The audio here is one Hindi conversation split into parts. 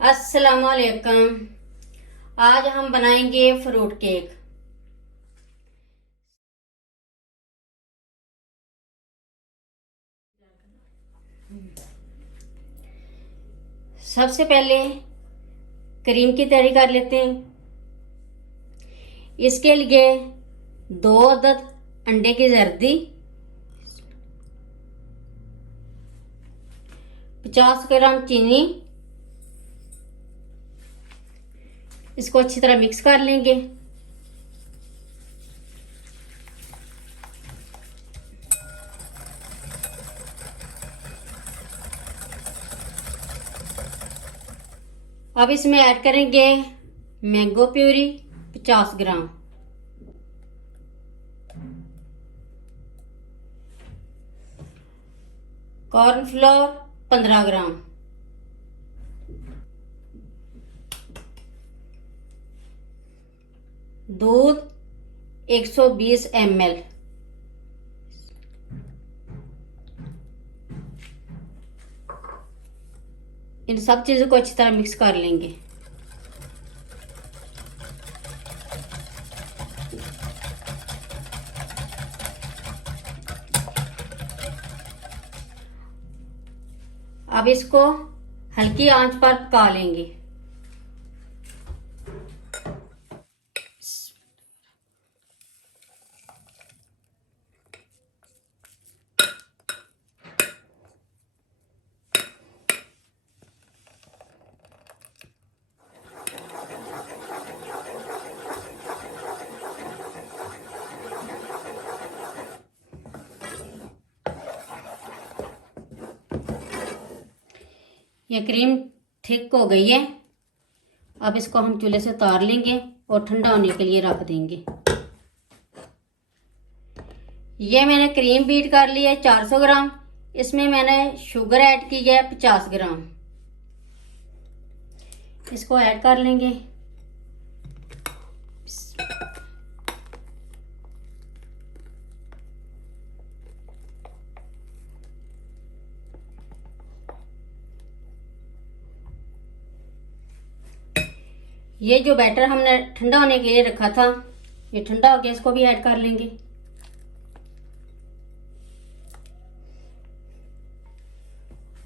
अस्सलामुअलैकुम। आज हम बनाएंगे फ्रूट केक। सबसे पहले क्रीम की तैयारी कर लेते हैं। इसके लिए 2 अदद अंडे की जर्दी, 50 ग्राम चीनी, इसको अच्छी तरह मिक्स कर लेंगे। अब इसमें ऐड करेंगे मैंगो प्यूरी 50 ग्राम, कॉर्नफ्लोर 15 ग्राम, दूध 120 ml, इन सब चीजों को अच्छी तरह मिक्स कर लेंगे। अब इसको हल्की आंच पर पका लेंगे। ये क्रीम थिक हो गई है। अब इसको हम चूल्हे से उतार लेंगे और ठंडा होने के लिए रख देंगे। ये मैंने क्रीम बीट कर ली है 400 ग्राम। इसमें मैंने शुगर ऐड की है 50 ग्राम। इसको ऐड कर लेंगे। ये जो बैटर हमने ठंडा होने के लिए रखा था, ये ठंडा हो गया, इसको भी ऐड कर लेंगे।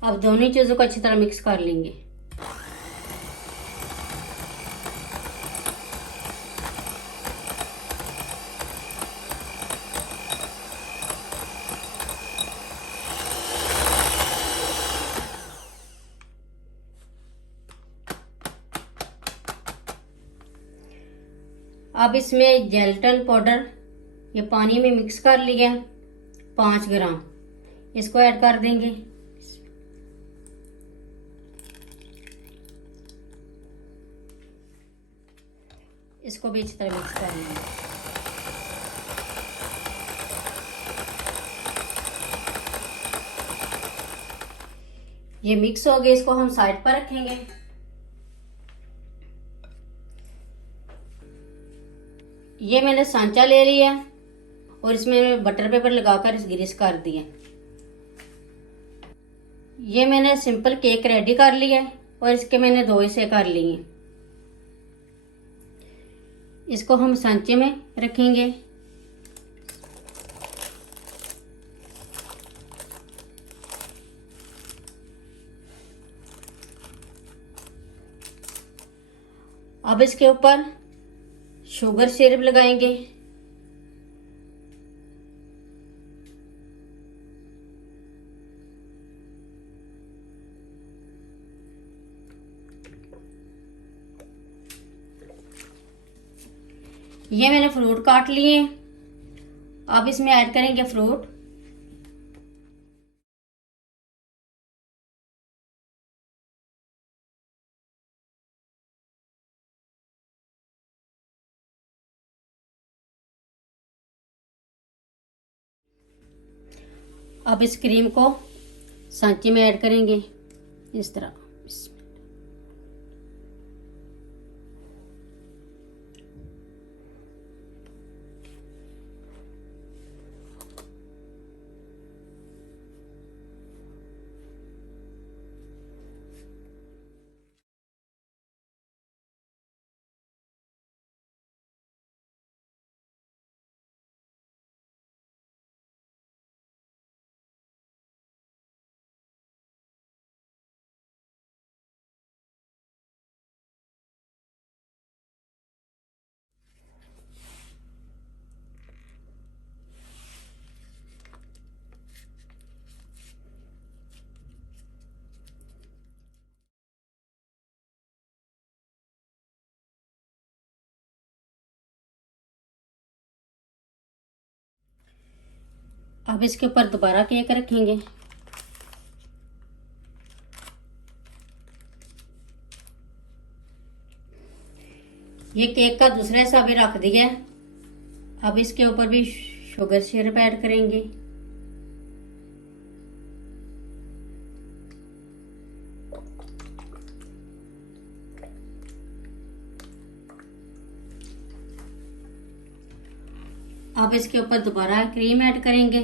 अब दोनों चीजों को अच्छी तरह मिक्स कर लेंगे। अब इसमें जेलेटिन पाउडर ये पानी में मिक्स कर लिया 5 ग्राम, इसको ऐड कर देंगे। इसको भी अच्छी तरह मिक्स कर लेंगे। ये मिक्स हो गया, इसको हम साइड पर रखेंगे। ये मैंने सांचा ले लिया और इसमें मैं बटर पेपर लगाकर इस ग्रीस कर दिया। ये मैंने सिंपल केक रेडी कर लिया है और इसके मैंने 2 हिस्से कर लिए। इसको हम सांचे में रखेंगे। अब इसके ऊपर शुगर सिरप लगाएंगे। ये मैंने फ्रूट काट लिए। अब इसमें ऐड करेंगे फ्रूट। अब इस क्रीम को सांचे में ऐड करेंगे इस तरह। अब इसके ऊपर दोबारा केक रखेंगे। ये केक का दूसरा हिस्सा भी रख दिया। अब इसके ऊपर भी शुगर सिरप ऐड करेंगे। अब इसके ऊपर दोबारा क्रीम ऐड करेंगे।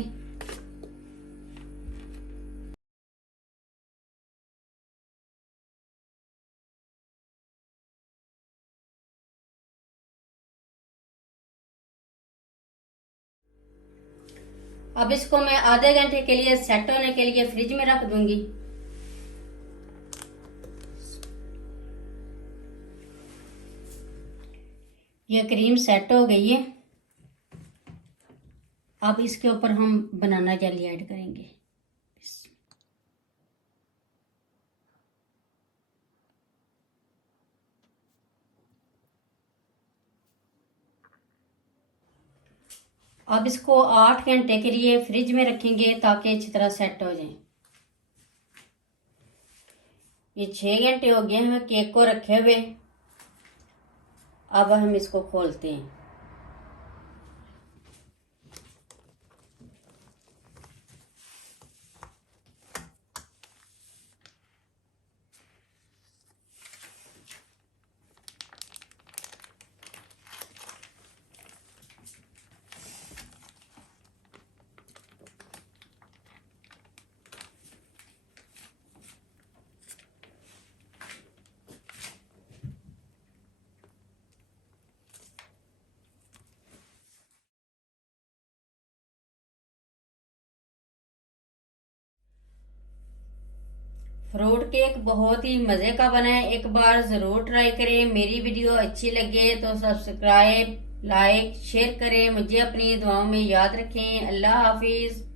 अब इसको मैं आधे घंटे के लिए सेट होने के लिए फ्रिज में रख दूंगी। ये क्रीम सेट हो गई है। अब इसके ऊपर हम बनाना जेली ऐड करेंगे। अब इसको 8 घंटे के लिए फ्रिज में रखेंगे ताकि अच्छी तरह सेट हो जाए। ये 6 घंटे हो गए हैं केक को रखे हुए। अब हम इसको खोलते हैं। फ्रूट केक बहुत ही मज़े का बना है। एक बार ज़रूर ट्राई करें। मेरी वीडियो अच्छी लगे तो सब्सक्राइब, लाइक, शेयर करें। मुझे अपनी दुआओं में याद रखें। अल्लाह हाफिज़।